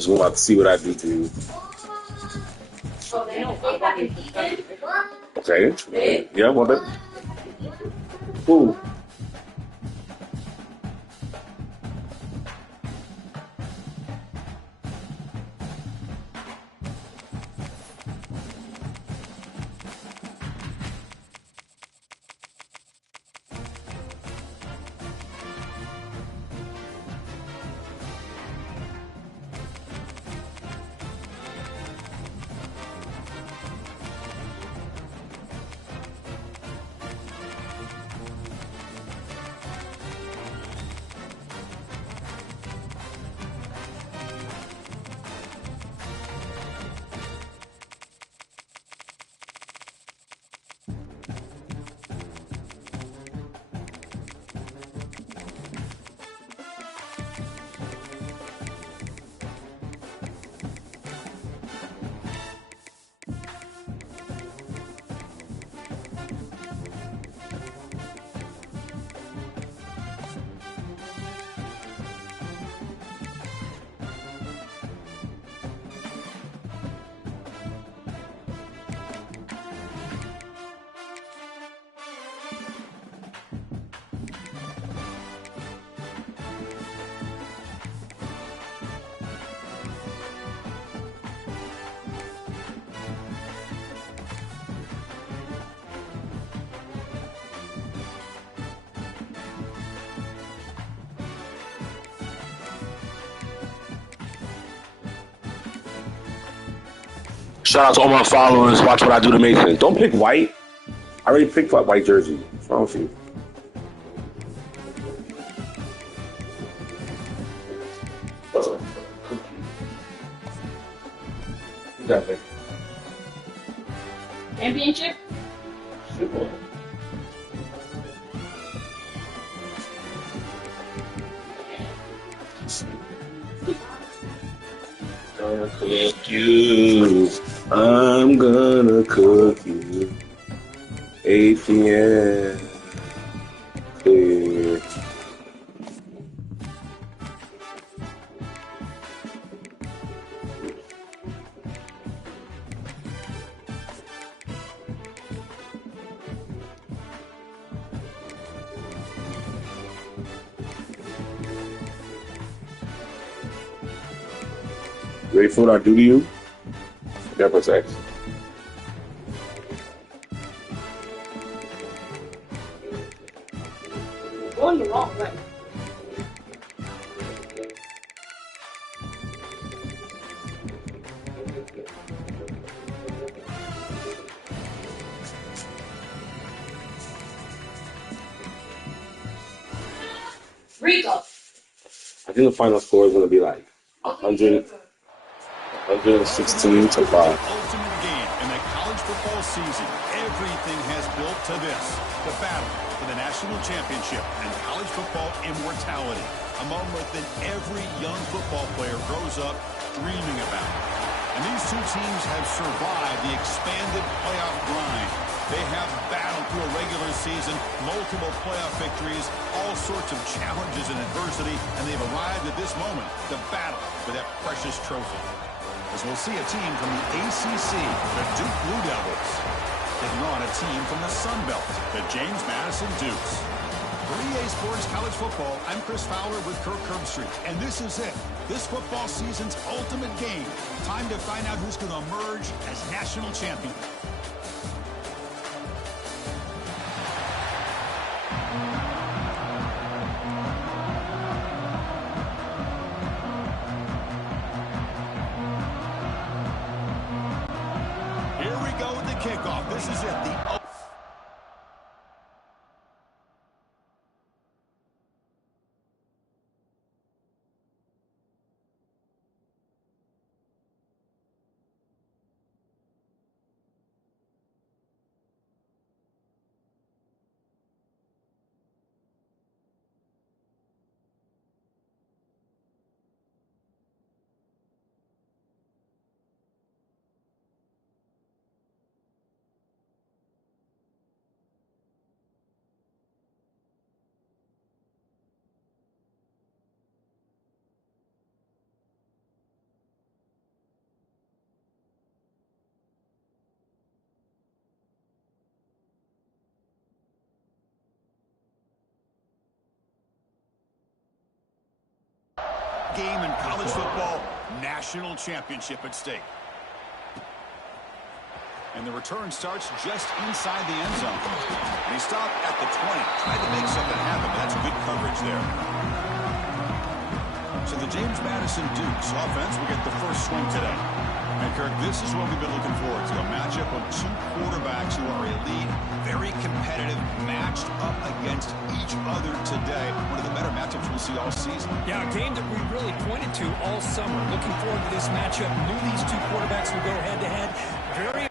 So we're about to see what I do to you. Okay. Yeah, well, that. Cool. Shout out to all my followers. Watch what I do to Mason. Don't pick white. I already picked white jersey. What's wrong with you? Exactly. Championship? Gonna cook you. I'm gonna cook you. ATM. Clear. Ready for what I do to you? Yeah, press X. Going the wrong way. Rico. I think the final score is going to be like 100, 116 to 5. Ultimate game in the college football season. Everything has built to this. The battle for the national championship and college football immortality. A moment that every young football player grows up dreaming about. And these two teams have survived the expanded playoff grind. They have battled through a regular season, multiple playoff victories, all sorts of challenges and adversity, and they've arrived at this moment, the battle for that precious trophy. As we'll see a team from the ACC, the Duke Blue Devils, taking on a team from the Sun Belt, the James Madison Dukes. For EA Sports College Football, I'm Chris Fowler with Kirk Herbstreit, and this is it. This football season's ultimate game. Time to find out who's going to emerge as national champion. Here we go with the kickoff. This is it. game in college football, national championship at stake. And the return starts just inside the end zone. And he stopped at the 20. Tried to make something happen, but that's good coverage there. So the James Madison Dukes offense will get the first swing today. And Kirk, this is what we've been looking forward to. A matchup of two quarterbacks who are elite, very competitive, matched up against each other today. One of the better matchups we'll see all season. Yeah, a game that we really pointed to all summer. Looking forward to this matchup. Knew these two quarterbacks would go head-to-head. Very...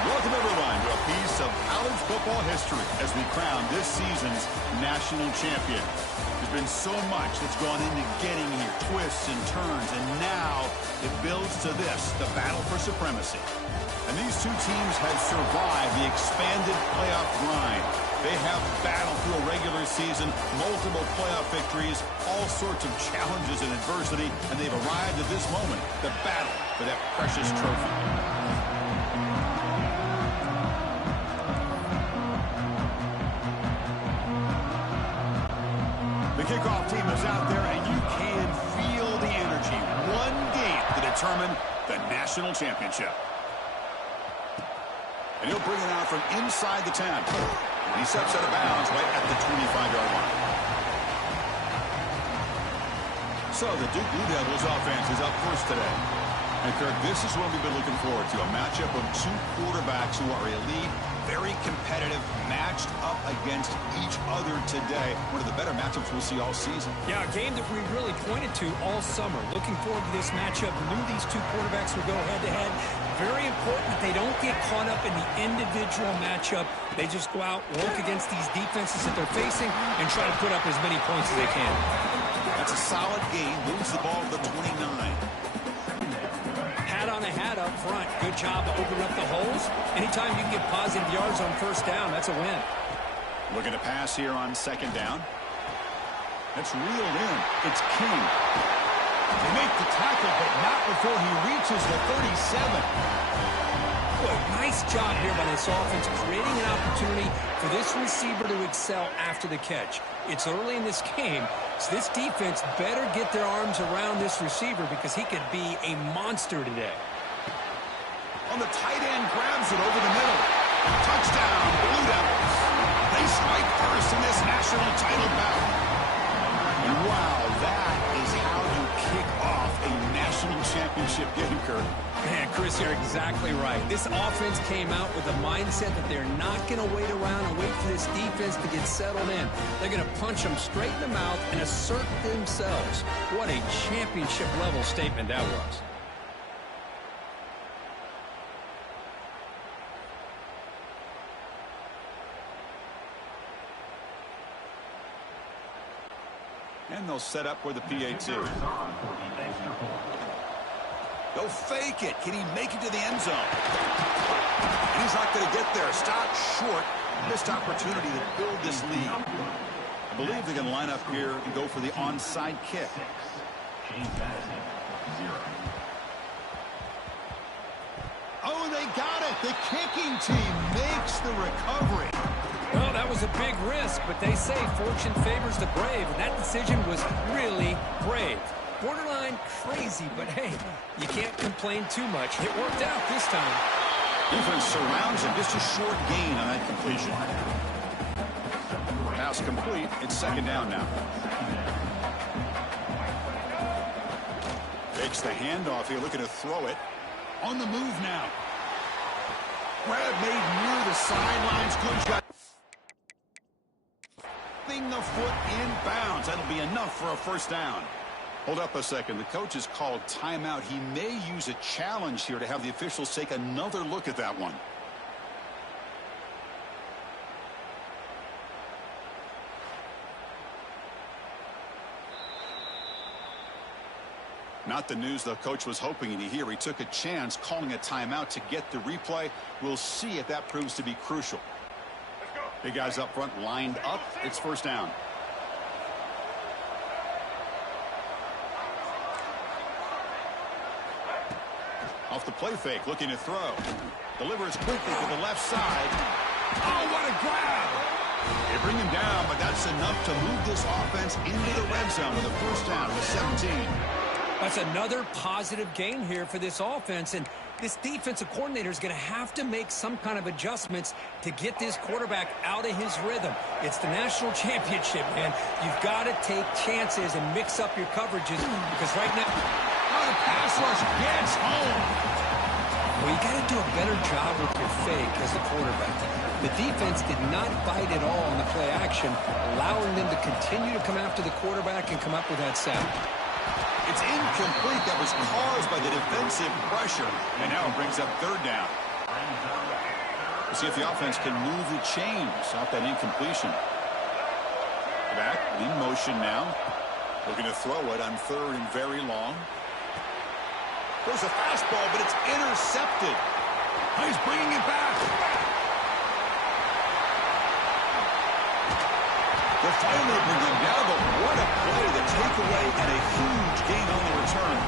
Welcome, everyone, to a piece of college football history as we crown this season's national champion. There's been so much that's gone into getting here, twists and turns, and now it builds to this, the battle for supremacy. And these two teams have survived the expanded playoff grind. They have battled through a regular season, multiple playoff victories, all sorts of challenges and adversity, and they've arrived at this moment, the battle for that precious trophy. The kickoff team is out there, and you can feel the energy. One game to determine the national championship. And he'll bring it out from inside the 10. And he steps out of bounds right at the 25-yard line. So the Duke Blue Devils offense is up first today. And Kirk, this is what we've been looking forward to. A matchup of two quarterbacks who are elite, very competitive, matched up against each other today. One of the better matchups we'll see all season. Yeah, a game that we really pointed to all summer. Looking forward to this matchup. Knew these two quarterbacks would go head-to-head. Very important that they don't get caught up in the individual matchup. They just go out, work against these defenses that they're facing, and try to put up as many points as they can. That's a solid game. Moves the ball to the 29. Hat on a hat up front. Good job to open up the holes. Anytime you can get positive yards on first down, that's a win. Looking to pass here on second down. That's reeled in. It's King. They make the tackle, but not before he reaches the 37. Boy, nice job here by this offense, creating an opportunity for this receiver to excel after the catch. It's early in this game, so this defense better get their arms around this receiver because he could be a monster today. On the tight end, grabs it over the middle. Touchdown, Blue Devils. They strike first in this national title battle. And wow, that is how you kick off a national championship game, Kirk. Man, Chris, you're exactly right. This offense came out with a mindset that they're not going to wait around and wait for this defense to get settled in. They're going to punch them straight in the mouth and assert themselves. What a championship-level statement that was. And they'll set up for the PAT. They'll fake it. Can he make it to the end zone? And he's not going to get there. Stop short. Missed opportunity to build this lead. I believe they're going to line up here and go for the onside kick. Oh, they got it. The kicking team makes the recovery. Well, that was a big risk, but they say fortune favors the brave, and that decision was really brave. Borderline crazy, but hey, you can't complain too much. It worked out this time. Defense surrounds him. Just a short gain on that completion. Pass complete. It's second down now. Takes the handoff here, looking to throw it. On the move now. Grab made near the sidelines. Good shot. The foot inbounds. That'll be enough for a first down. Hold up a second. The coach has called timeout. He may use a challenge here to have the officials take another look at that one. Not the news the coach was hoping to hear. He took a chance calling a timeout to get the replay. We'll see if that proves to be crucial. Big guys up front lined up. It's first down. Off the play fake, looking to throw. Delivers quickly to the left side. Oh, what a grab! They bring him down, but that's enough to move this offense into the red zone with a first down with 17. That's another positive gain here for this offense, and this defensive coordinator is going to have to make some kind of adjustments to get this quarterback out of his rhythm. It's the national championship, man. You've got to take chances and mix up your coverages because right now, the pass rush gets home. Well, you got to do a better job with your fake as the quarterback. The defense did not bite at all on the play action, allowing them to continue to come after the quarterback and come up with that sack. It's incomplete. That was caused by the defensive pressure. And now it brings up third down. We'll see if the offense can move the chains off that incompletion. Back in motion now. Looking to throw it on third and very long. There's a fastball, but it's intercepted. He's bringing it back. They'll finally bring him down, but what a play. The takeaway and a huge gain on the return.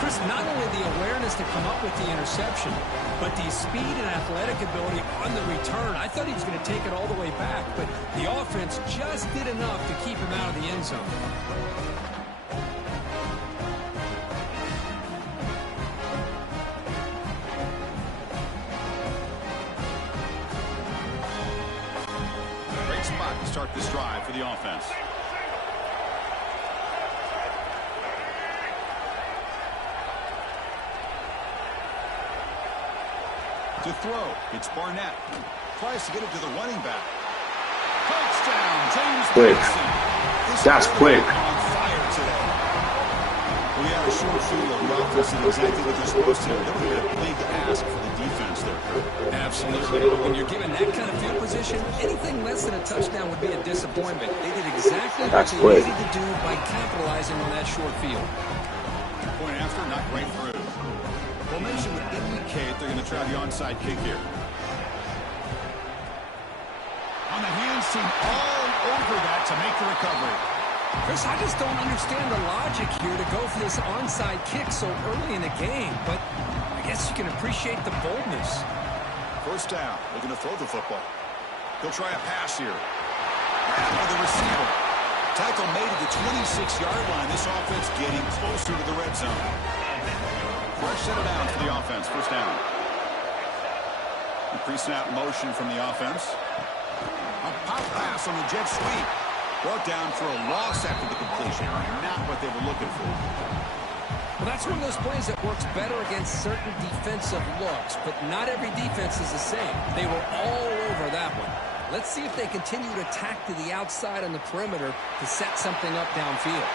Chris, not only the awareness to come up with the interception, but the speed and athletic ability on the return. I thought he was going to take it all the way back, but the offense just did enough to keep him out of the end zone. Spot to start this drive for the offense. To throw, it's Barnett. Tries to get it to the running back. Touchdown, James Wilson. That's quick. On fire today. We had a short field of offense and exactly what they're supposed to do. That would be a big ask for the defense there. Absolutely. When you're given that kind of field position, anything less than a touchdown would be a disappointment. They did exactly what they needed to do by capitalizing on that short field. Point after, not right through. Formation would indicate they're going to try the onside kick here. On the hands team all over that to make the recovery. Chris, I just don't understand the logic here to go for this onside kick so early in the game, but I guess you can appreciate the boldness. First down, looking to throw the football. He'll try a pass here. Grab by the receiver. Tackle made at the 26-yard line. This offense getting closer to the red zone. Fresh set of downs for the offense. First down. Pre-snap motion from the offense. A pop pass on the jet sweep. Brought down for a loss after the completion. Not what they were looking for. Well, that's one of those plays that works better against certain defensive looks, but not every defense is the same. They were all over that one. Let's see if they continue to attack to the outside on the perimeter to set something up downfield.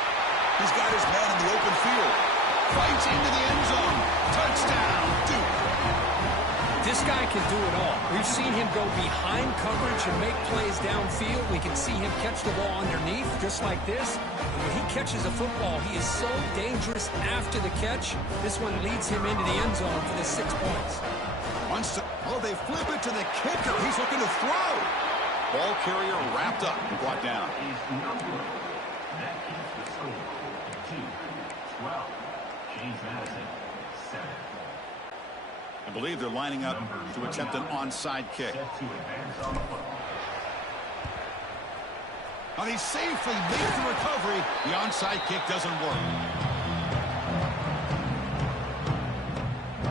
He's got his man in the open field. Fights into the end zone. Touchdown, Duke. This guy can do it all. We've seen him go behind coverage and make plays downfield. We can see him catch the ball underneath, just like this. And when he catches a football, he is so dangerous after the catch. This one leads him into the end zone for the 6 points. Oh, they flip it to the kicker. He's looking to throw. Ball carrier wrapped up and brought down. That keeps the score 2-12. James Madison, 7. I believe they're lining up to attempt an onside kick. Now he safely makes the recovery. The onside kick doesn't work.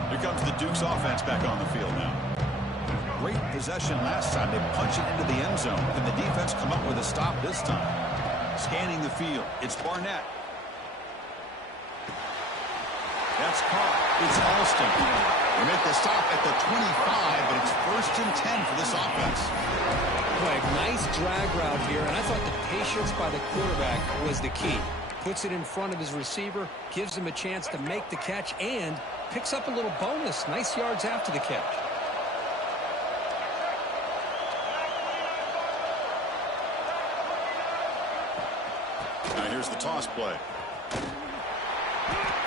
Here comes the Duke's offense back on the field now. Great possession last time. They punch it into the end zone. Can the defense come up with a stop this time? Scanning the field. It's Barnett. That's caught. It's Alston. They make the stop at the 25, but it's 1st and 10 for this offense. Boy, nice drag route here, and I thought the patience by the quarterback was the key. Puts it in front of his receiver, gives him a chance to make the catch, and picks up a little bonus. Nice yards after the catch. Now here's the toss play.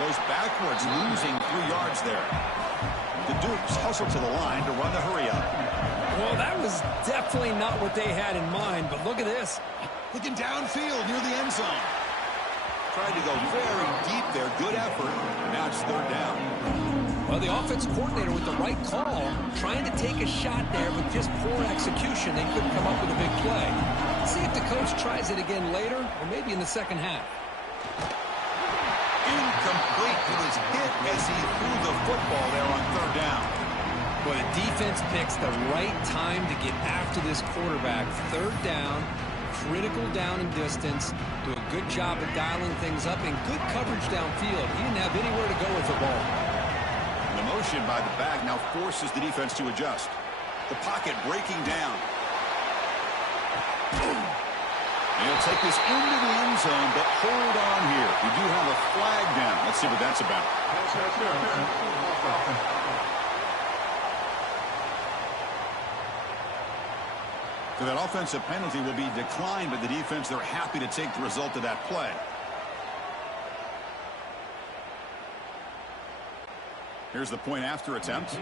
Goes backwards, losing 3 yards there. The Dukes hustle to the line to run the hurry up. Well, that was definitely not what they had in mind, but look at this. Looking downfield near the end zone. Tried to go very deep there. Good effort. Now it's 3rd down. Well, the offensive coordinator with the right call, trying to take a shot there, but just poor execution. They couldn't come up with a big play. Let's see if the coach tries it again later, or maybe in the second half. Incomplete. He was hit as he threw the football there on 3rd down. Well, the defense picks the right time to get after this quarterback. 3rd down, critical down and distance. Do a good job of dialing things up and good coverage downfield. He didn't have anywhere to go with the ball. The motion by the back now forces the defense to adjust. The pocket breaking down. And he'll take this into the end zone, but hold on here. We do have a flag down. Let's see what that's about. So that offensive penalty will be declined by the defense. They're happy to take the result of that play. Here's the point after attempt.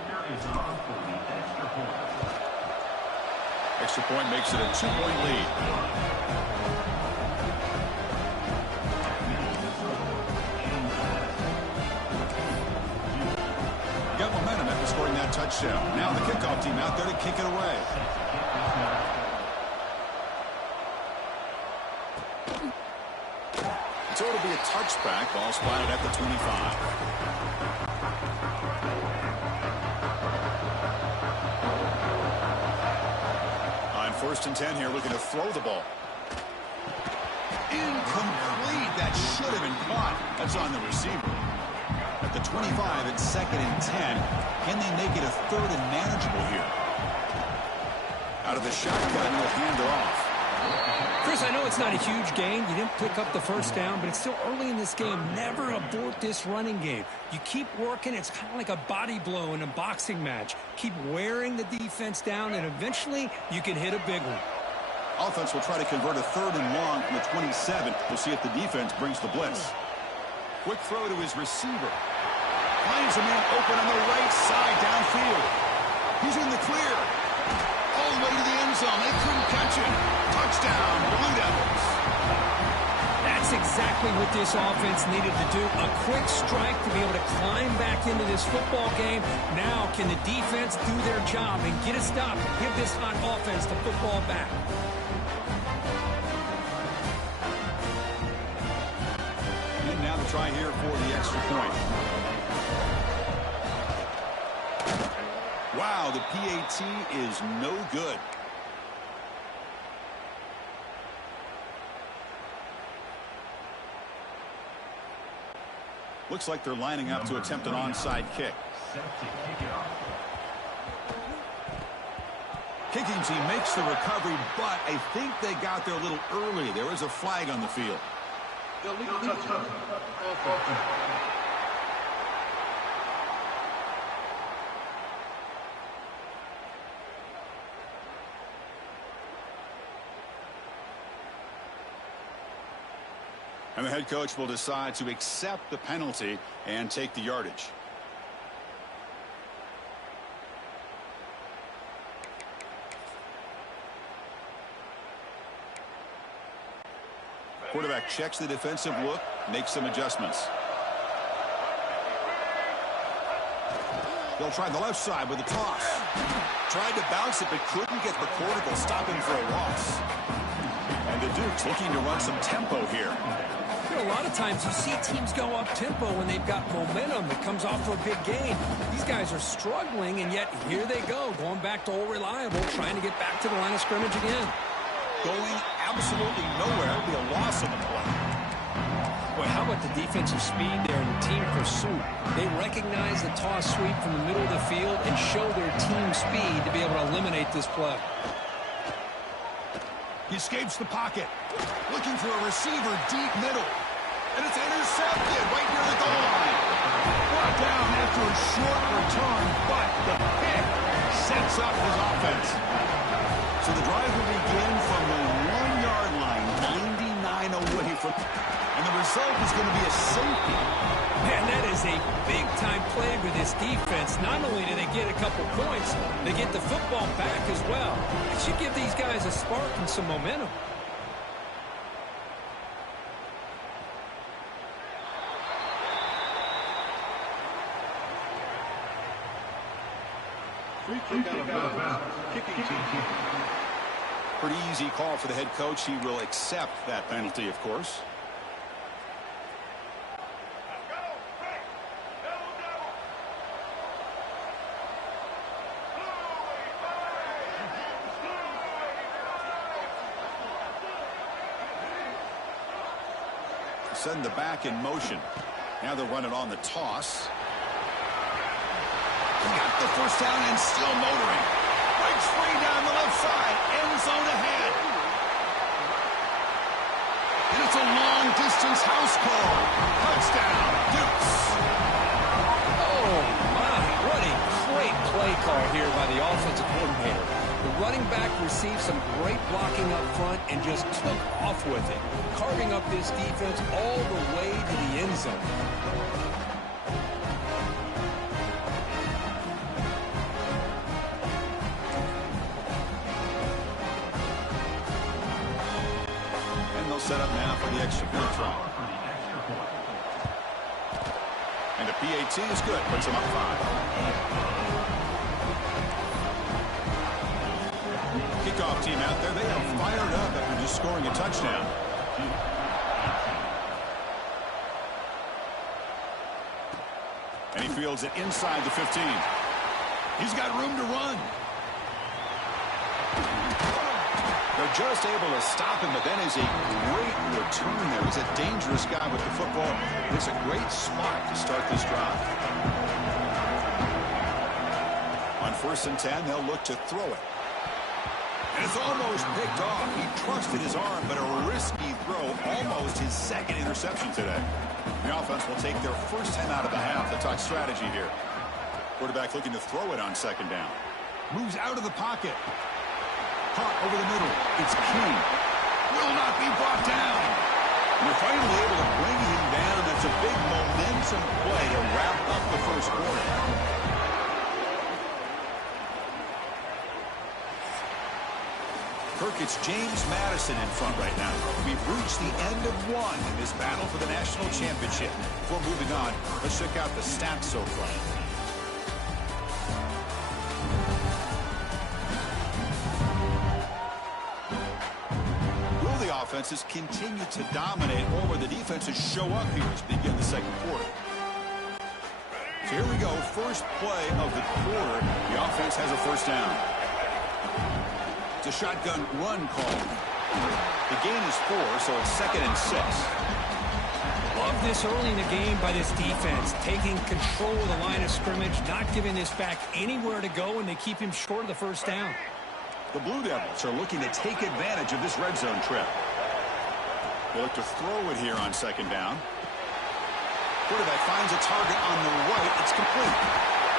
Extra point makes it a 2-point lead. Got momentum after scoring that touchdown. Now the kickoff team out there to kick it away. So it'll be a touchback. Ball spotted at the 25. On 1st and 10 here, looking to throw the ball. Incomplete. That should have been caught. That's on the receiver. At the 25, it's 2nd and 10. Can they make it a 3rd and manageable here? Out of the shotgun, he'll hand it off. Chris, I know it's not a huge gain. You didn't pick up the 1st down, but it's still early in this game. Never abort this running game. You keep working. It's kind of like a body blow in a boxing match. Keep wearing the defense down, and eventually you can hit a big one. Offense will try to convert a 3rd and long from the 27. We'll see if the defense brings the blitz. Quick throw to his receiver. Finds a man open on the right side downfield. He's in the clear. All the way to the end zone. They couldn't catch him. Touchdown, Blue Devils. That's exactly what this offense needed to do. A quick strike to be able to climb back into this football game. Now can the defense do their job and get a stop and give this hot offense the football back? And now the try here for the extra point. Wow, the PAT is no good. Looks like they're lining up to attempt an onside kick. Kicking team makes the recovery, but I think they got there a little early. There is a flag on the field. And the head coach will decide to accept the penalty and take the yardage. Quarterback checks the defensive look, makes some adjustments. They'll try the left side with a toss. Tried to bounce it, but couldn't get the quarterback, stop him for a loss. And the Dukes looking to run some tempo here. You know, a lot of times you see teams go up tempo when they've got momentum that comes off to a big gain. These guys are struggling, and yet here they go, going back to old reliable, trying to get back to the line of scrimmage again. Going absolutely nowhere. It'll be a loss on the play. Boy, how about the defensive speed there in the team pursuit? They recognize the toss sweep from the middle of the field and show their team speed to be able to eliminate this play. He escapes the pocket. Looking for a receiver deep middle. And it's intercepted right near the goal line. Brought down after a short return, but the pick sets up his offense. So the drive will begin from the 1-yard line, 99 away from... And the result is going to be a safety. Man, that is a big-time play for this defense. Not only do they get a couple points, they get the football back as well. It should give these guys a spark and some momentum. Free kick out of bounds. Kicking team. Pretty easy call for the head coach. He will accept that penalty, of course. Send the back in motion. Now they're running on the toss. He got the first down and still motoring. Breaks free down the left side. End zone ahead. And it's a long-distance house call. Touchdown, Dukes. Oh, my. What a great play call here by the offensive coordinator. The running back received some great blocking up front and just took off with it, carving up this defense all the way to the end zone. And they'll set up now for the extra point try. And the PAT is good. Puts them up 5. Kickoff team out there. They are fired up after just scoring a touchdown. And he fields it inside the 15. He's got room to run. They're just able to stop him, but then is a great return there. He's a dangerous guy with the football. It's a great spot to start this drive. On 1st and 10, they'll look to throw it. And it's almost picked off. He trusted his arm, but a risky throw. Almost his second interception today. The offense will take their first 10 out of the half. The talk strategy here. Quarterback looking to throw it on 2nd down. Moves out of the pocket. Caught over the middle. It's King. Will not be brought down. And they're finally able to bring him down. That's a big momentum play to wrap up the first quarter. Kirk, it's James Madison in front right now. We've reached the end of one in this battle for the national championship. Before moving on, let's check out the stats so far. Will the offenses continue to dominate, or will the defenses show up here as we begin the second quarter? So here we go, first play of the quarter. The offense has a first down. It's a shotgun run call. The gain is 4, so it's 2nd and 6. Love this early in the game by this defense, taking control of the line of scrimmage, not giving this back anywhere to go, and they keep him short of the first down. The Blue Devils are looking to take advantage of this red zone trip. They look to throw it here on 2nd down. Quarterback finds a target on the right. It's complete.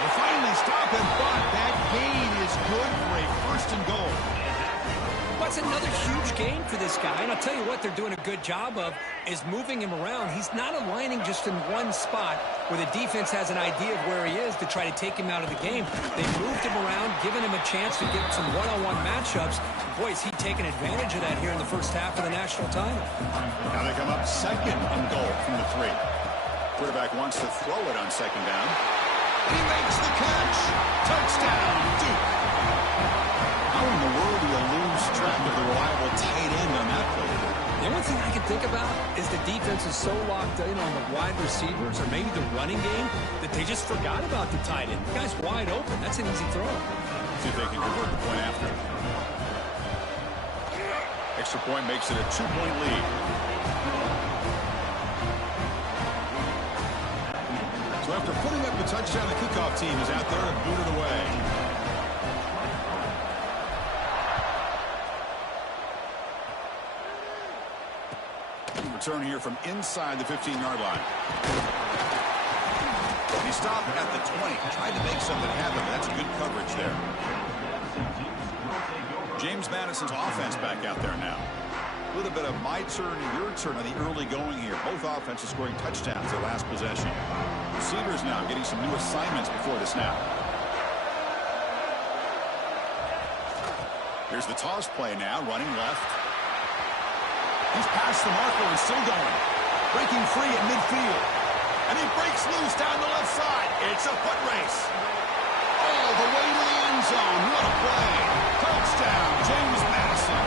They'll finally stop him, but that gain is good for a 1st and goal. That's another huge gain for this guy, and I'll tell you what they're doing a good job of, is moving him around. He's not aligning just in one spot where the defense has an idea of where he is to try to take him out of the game. They've moved him around, given him a chance to get some one-on-one matchups. Boy, is he taking advantage of that here in the first half of the national title. Now they come up second and goal from the 3. Quarterback wants to throw it on second down. He makes the catch. Touchdown, Duke. How in the world do you lose track of the reliable tight end on that play? The only thing I can think about is the defense is so locked in on the wide receivers or maybe the running game that they just forgot about the tight end. The guy's wide open. That's an easy throw. See if they can convert the point after. Extra point makes it a 2-point lead. So after putting up the touchdown, the kickoff team is out there to boot it away. Return here from inside the 15-yard line. He stopped at the 20. Tried to make something happen, but that's good coverage there. James Madison's offense back out there now. A little bit of my turn, your turn on the early going here. Both offenses scoring touchdowns their last possession. Receivers now getting some new assignments before the snap. Here's the toss play now, running left. He's past the marker and still going. Breaking free at midfield. And he breaks loose down the left side. It's a foot race. All the way to the end zone. What a play. Touchdown, James Madison.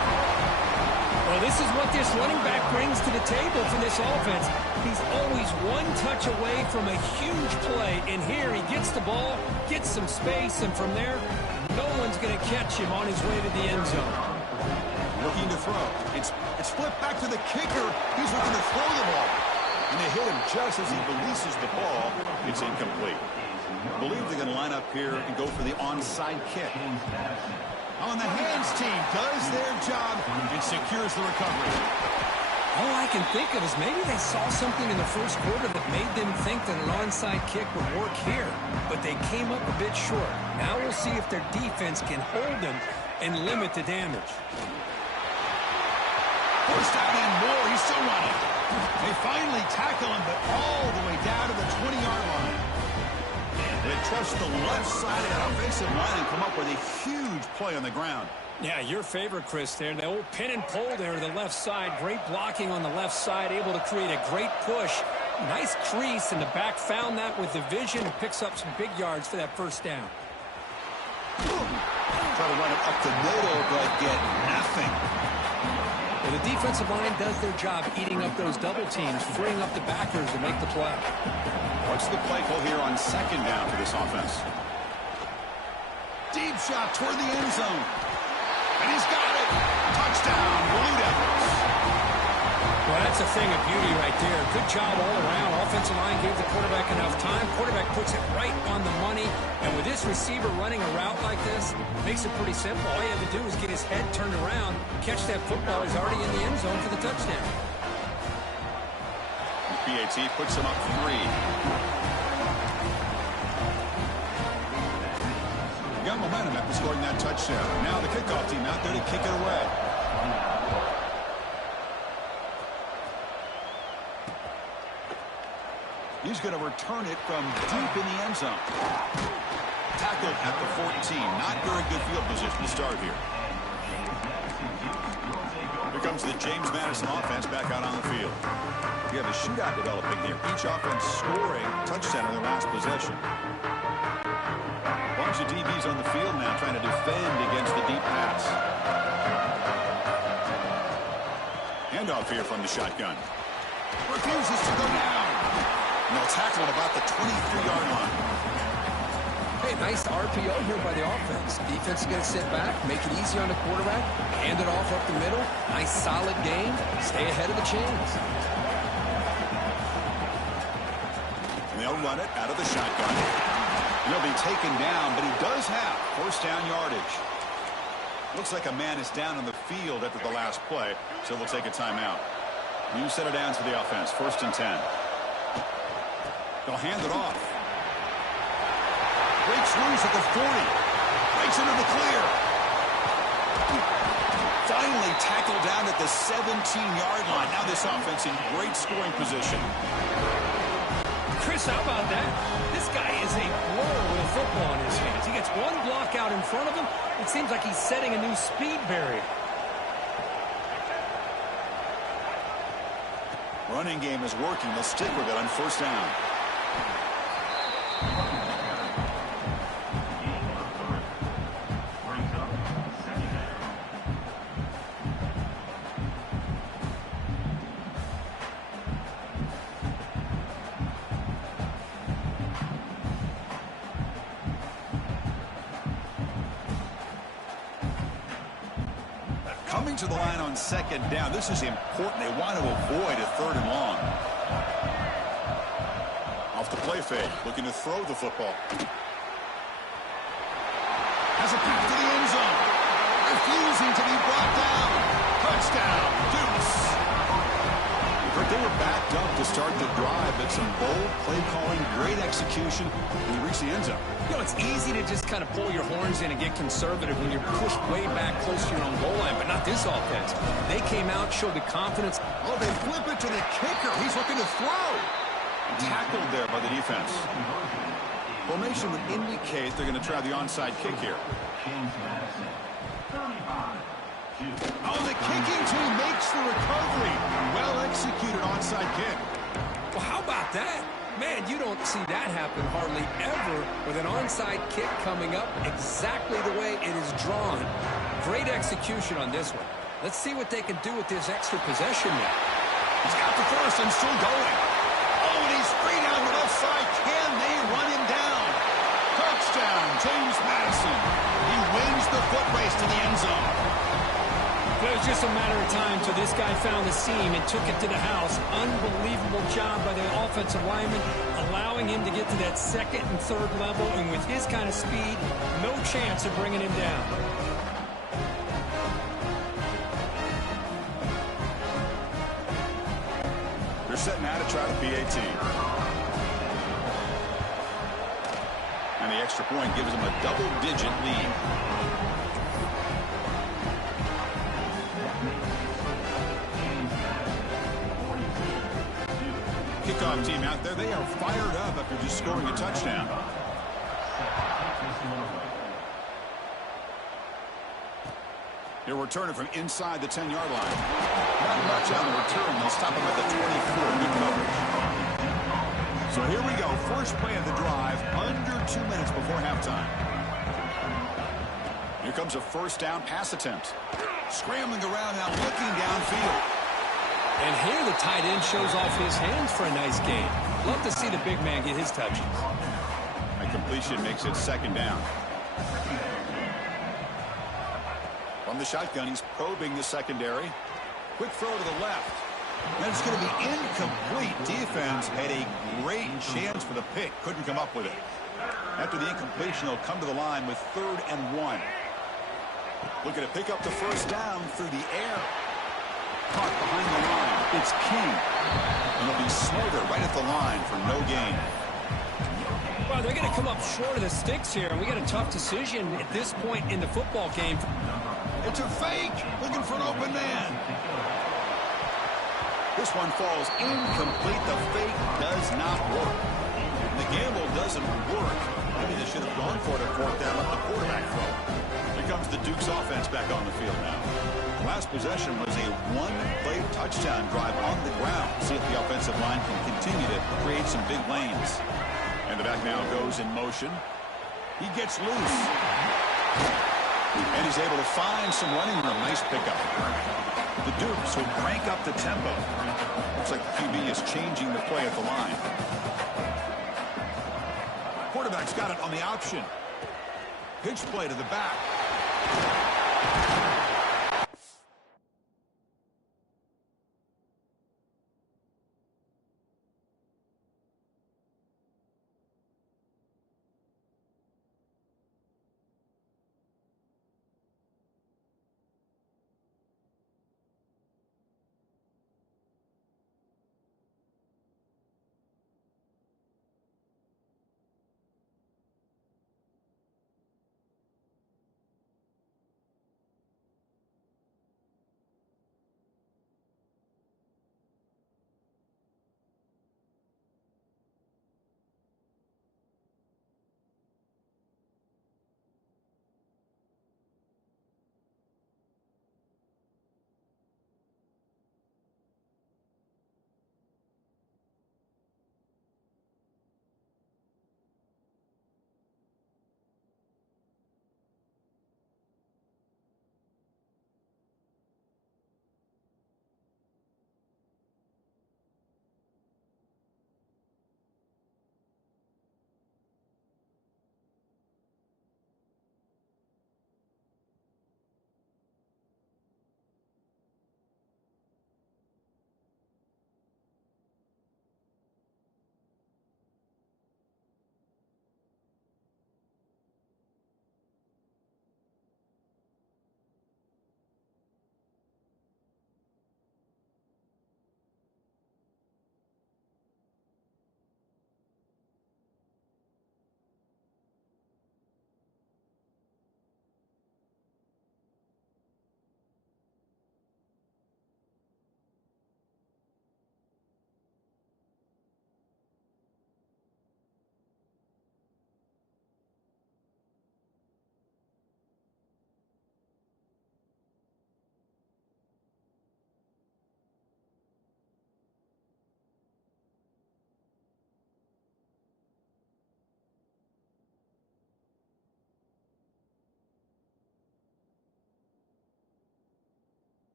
Well, this is what this running back brings to the table for this offense. He's always one touch away from a huge play. And here he gets the ball, gets some space, and from there, no one's going to catch him on his way to the end zone. Looking to throw. It's flipped back to the kicker. He's looking to throw the ball. And they hit him just as he releases the ball. It's incomplete. I believe they're going to line up here and go for the onside kick. On the hands team does their job and secures the recovery. All I can think of is maybe they saw something in the first quarter that made them think that an onside kick would work here. But they came up a bit short. Now we'll see if their defense can hold them and limit the damage. First down and more. He's still running. They finally tackle him, but all the way down to the 20-yard line. They trust the left side of that offensive line and come up with a huge play on the ground. Yeah, your favorite, Chris, there. The old pin and pull there to the left side. Great blocking on the left side, able to create a great push. Nice crease, and the back found that with the vision and picks up some big yards for that first down. Try to run it up the middle, but get nothing. Well, the defensive line does their job eating up those double teams, freeing up the backers to make the play. What's the play call here on second down for this offense? Deep shot toward the end zone. And he's got it. Touchdown, Blue Devils. Well, that's a thing of beauty right there. Good job all around. Offensive line gave the quarterback enough time. Quarterback puts it right on the money. And with this receiver running a route like this, makes it pretty simple. All you have to do is get his head turned around, catch that football. He's already in the end zone for the touchdown. PAT puts him up 3. Got momentum after scoring that touchdown. Now the kickoff team out there to kick it away. He's going to return it from deep in the end zone. Tackled at the 14. Not very good field position to start here. Here comes the James Madison offense back out on the field. We have a shootout developing here. Each offense scoring a touchdown in their last possession. Bunch of DBs on the field now trying to defend against the deep pass. Handoff here from the shotgun. Refuses to go down. And they'll tackle at about the 23-yard line. Hey, nice RPO here by the offense. Defense is going to sit back, make it easy on the quarterback, hand it off up the middle. Nice solid game. Stay ahead of the chains. And they'll run it out of the shotgun. He'll be taken down, but he does have first down yardage. Looks like a man is down on the field after the last play, so they'll take a timeout. New set of downs for the offense, 1st and 10. They'll hand it off. Breaks loose at the 40. Breaks into the clear. finally tackled down at the 17-yard line. Now this offense in great scoring position. Chris, how about that? This guy is a blower with a football in his hands. He gets one block out in front of him. It seems like he's setting a new speed barrier. Running game is working. They'll stick with it on first down. Coming to the line on second down. This is important. They want to avoid a third and long. Off the play fake. Looking to throw the football. Has a pass to the end zone. Refusing to be brought down. Touchdown. Deuce. They were backed up to start the drive, but some bold play calling, great execution, and they reached the end zone. You know, it's easy to just kind of pull your horns in and get conservative when you're pushed way back close to your own goal line, but not this offense. They came out, showed the confidence. Oh, they flip it to the kicker. He's looking to throw. Tackled there by the defense. Formation would indicate they're going to try the onside kick here. Oh, the kicking team makes the recovery. Well executed onside kick. Well, how about that? Man, you don't see that happen hardly ever with an onside kick coming up exactly the way it is drawn. Great execution on this one. Let's see what they can do with this extra possession now. He's got the first and still going. Oh, and he's free down the left side. Can they run him down? Touchdown, James Madison. He wins the foot race to the end zone. It was just a matter of time till this guy found the seam and took it to the house. Unbelievable job by the offensive lineman, allowing him to get to that second and third level, and with his kind of speed, no chance of bringing him down. They're setting out to try the PAT. And the extra point gives them a double-digit lead. Kickoff team out there, they are fired up after just scoring a touchdown. They're returning from inside the 10-yard line. Not much on the return. They'll stop him at the 24. Good coverage. So here we go. First play of the drive, under 2 minutes before halftime. Here comes a first down pass attempt. Scrambling around now, looking downfield. And here the tight end shows off his hands for a nice game. Love to see the big man get his touches. A completion makes it second down. From the shotgun, he's probing the secondary. Quick throw to the left. And it's going to be incomplete. Defense had a great chance for the pick. Couldn't come up with it. After the incompletion, they'll come to the line with 3rd and 1. Looking to pick up the first down through the air. Caught behind the line. It's King. And they'll be smarter right at the line for no gain. Well, they're going to come up short of the sticks here, and we got a tough decision at this point in the football game. It's a fake. Looking for an open man. This one falls incomplete. The fake does not work. The gamble doesn't work. Maybe they should have gone for it at 4th down. Let the quarterback throw. Here comes the Dukes offense back on the field now. Last possession was a one-play touchdown drive on the ground. See if the offensive line can continue to create some big lanes. And the back now goes in motion. He gets loose. And he's able to find some running room. Nice pickup. The Dukes will crank up the tempo. Looks like the QB is changing the play at the line. Quarterback's got it on the option. Pitch play to the back.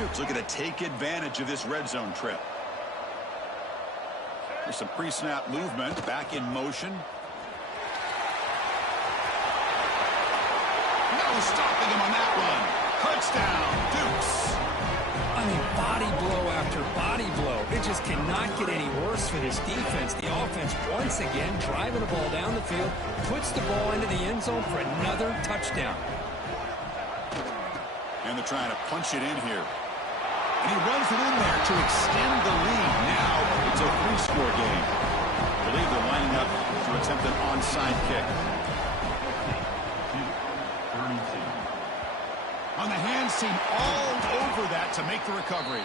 Dukes looking to take advantage of this red zone trip. There's some pre-snap movement, back in motion. No stopping him on that one. Touchdown, Dukes. I mean, body blow after body blow. It just cannot get any worse for this defense. The offense, once again, driving the ball down the field, puts the ball into the end zone for another touchdown. And they're trying to punch it in here. And he runs it in there to extend the lead. Now it's a 3-score game. I believe they're lining up to attempt an onside kick. On the hands team, all over that to make the recovery.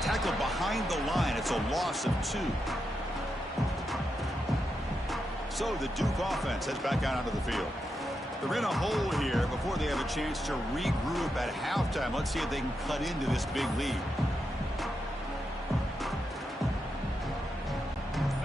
Tackled behind the line. It's a loss of 2. So the Duke offense heads back out onto the field. They're in a hole here before they have a chance to regroup at halftime. Let's see if they can cut into this big lead.